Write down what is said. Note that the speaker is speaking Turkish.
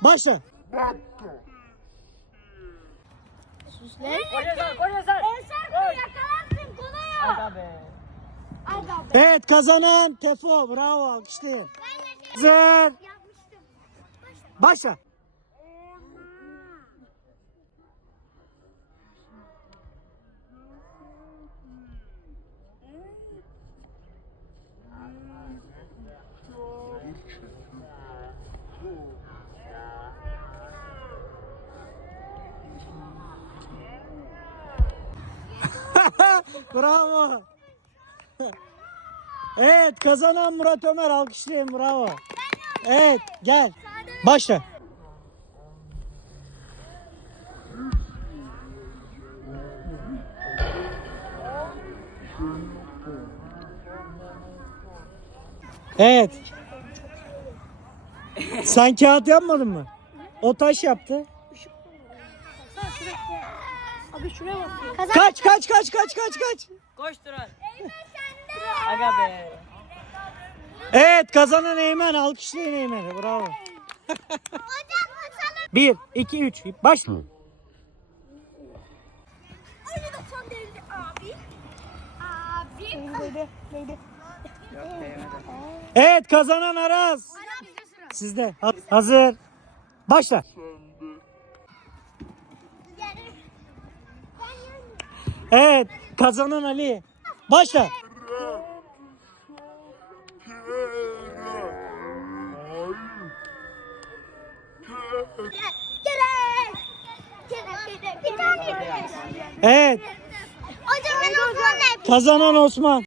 Başla. Sus lan. Yakalarsın kolay Aga be. Aga be. Evet kazanan Tefo. Bravo alkışlayın. Hazır. Yapmıştım. Başla. Bravo. Evet kazanan Murat Ömer alkışlayın bravo. Evet gel. Başla. Evet. Sen kağıt yapmadın mı? O taş yaptı. Abi şuraya bak. Kaç kaç kaç kaç kaç kaç. Koş Turan. Aga be. Evet kazanan Eymen alkışlayın Eymen'i bravo. Bir, iki, üç. Başla. Öyle de son değildi abi. Abi. Neydi? Neydi? Evet kazanan Aras. Sizde. Ha- Hazır. Başla. Evet kazanan Ali. Başla. Evet kazanan Osman.